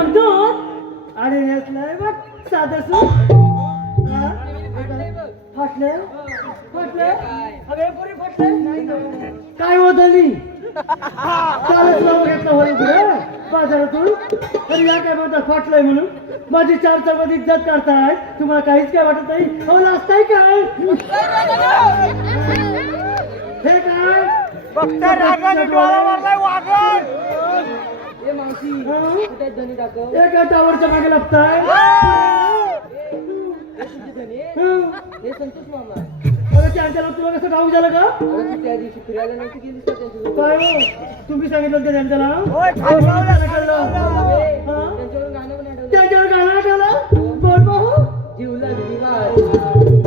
मग दूध आणि नेसलाय बघ साधं सूप. फाटलं फाटलं अरे पुरी फाटलं काय होतं कालच नाव घेतलं होईल पुढे बाजारातून तरी या काय म्हणतात फाटलंय म्हणून माझी चार चौकात इज्जत करताय तुम्हाला काहीच काय वाटत नाही हो लाजताय काय हे काय बघता रागाने डोळा मारलाय वाघन. एका टावरच्या मागे लपताय हे संतोष मामा अरे त्यांच्या तुला कसं ठाऊक झालं का त्या दिवशी फिरायला नव्हती गेली त्यांच्यासोबत. काय हो तुम्ही सांगितलं ते त्यांच्याला त्यांच्यावर गाणं पण आठवलं. त्याच्यावर गाणं आठवलं कोण पाहू जीवला विवाद.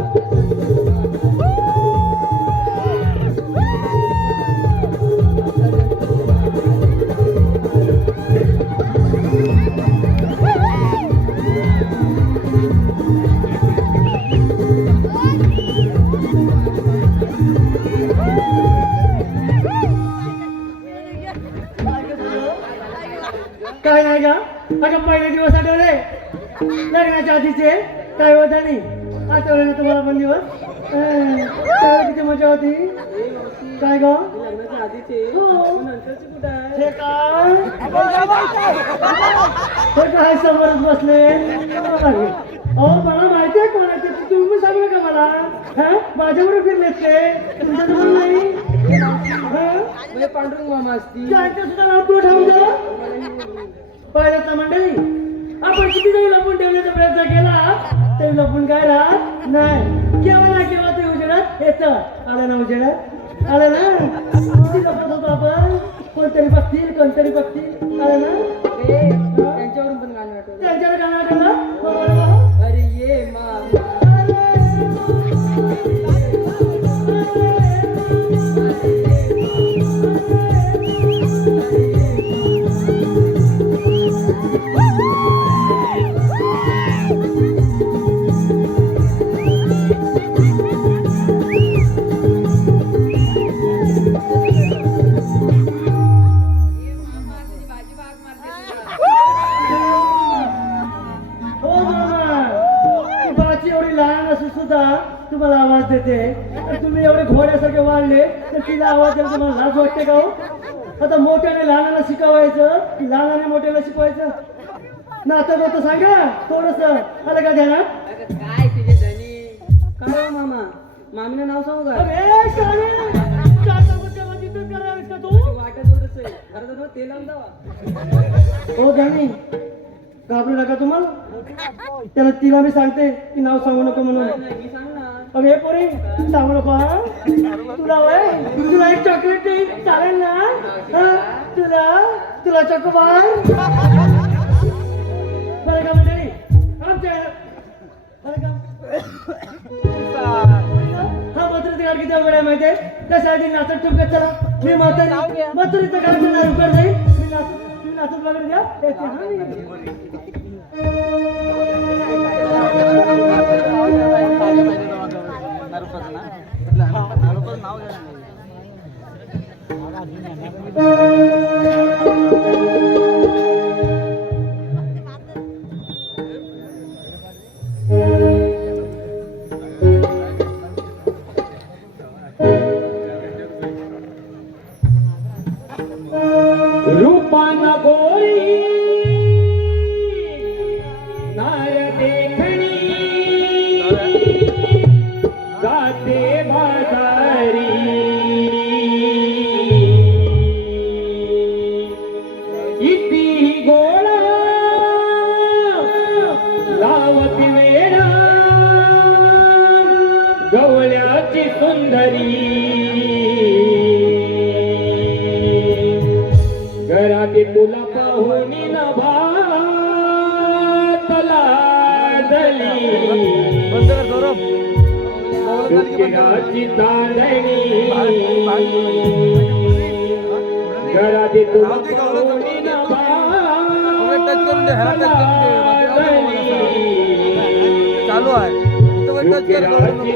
काय नाही का अगं पहिले दिवस आठवले लग्नाच्या आधीचे काय होत नाही आठवले ना तुम्हाला पण दिवस त्यावेळी किती मजा होती काय ग लग्नाच्या आधीचे नंतरचे कुठं आहे? हे काय समोरच बसले अहो मला माहिती आहे कोण आहे ते तुम्ही सांगलं का मला हा माझ्याबरोबर फिरलेत ते तुमच्याजवळ नाही म्हणजे पांडुरंग मामा असतील. त्यांचं सुद्धा नाव तुला ठाऊक झालं पहिल्याचा मंडळी आपण किती जरी लपून ठेवण्याचा प्रयत्न केला तरी लपून काय राहत नाही केव्हा ना केव्हा ते उजेडात येतं आलं ना उजेडात आलं ना किती लपत होतो आपण कोणतरी बघतील आलं ना त्यांच्यावरून पण गाणं आठवलं. त्यांच्यावर गाणं आठवलं अरे ये मा तुम्हाला आवाज देते तर तुम्ही एवढे घोड्यासारखे वाढले तर तिला आवाज द्यायला तुम्हाला लाज वाटते का हो आता मोठ्याने लहानाला शिकवायचं की लहानाने मोठ्याला शिकवायचं नातं होतं सांगा थोडस आलं का ध्यानात काय तुझे धनी काय हो मामा मामीला नाव सांगू का? वाटत होतच आहे खरं तर ते लावून जावा. हो धनी घाबरू नका तुम्हाला त्याला तिला मी सांगते की नाव सांगू नको म्हणून मी सांग ना. अगे पोरी सांगू नको हा तुला वय तुला एक चॉकलेट देईन चालेल ना तुला चॉकोबार बरं का मंडळी आमच्या बरं का हा मथुरीचं गाड किती अवघड आहे माहिती आहे कसं आहे ती नाचत ठुकत चला मी मथुरीचं गाड पुन्हा रुकर जाईल मी नाचत वगैरे द्या येते रूपान गोरी नार देखणी जाते बाजारी किती गोळा लावती वेळा गवळ्याची सुंदरी घरात तुला पाहून नभातला झाली दुःखाची तांदणी घरात तुला पाहून चालू आहे दुःखाची तांदणी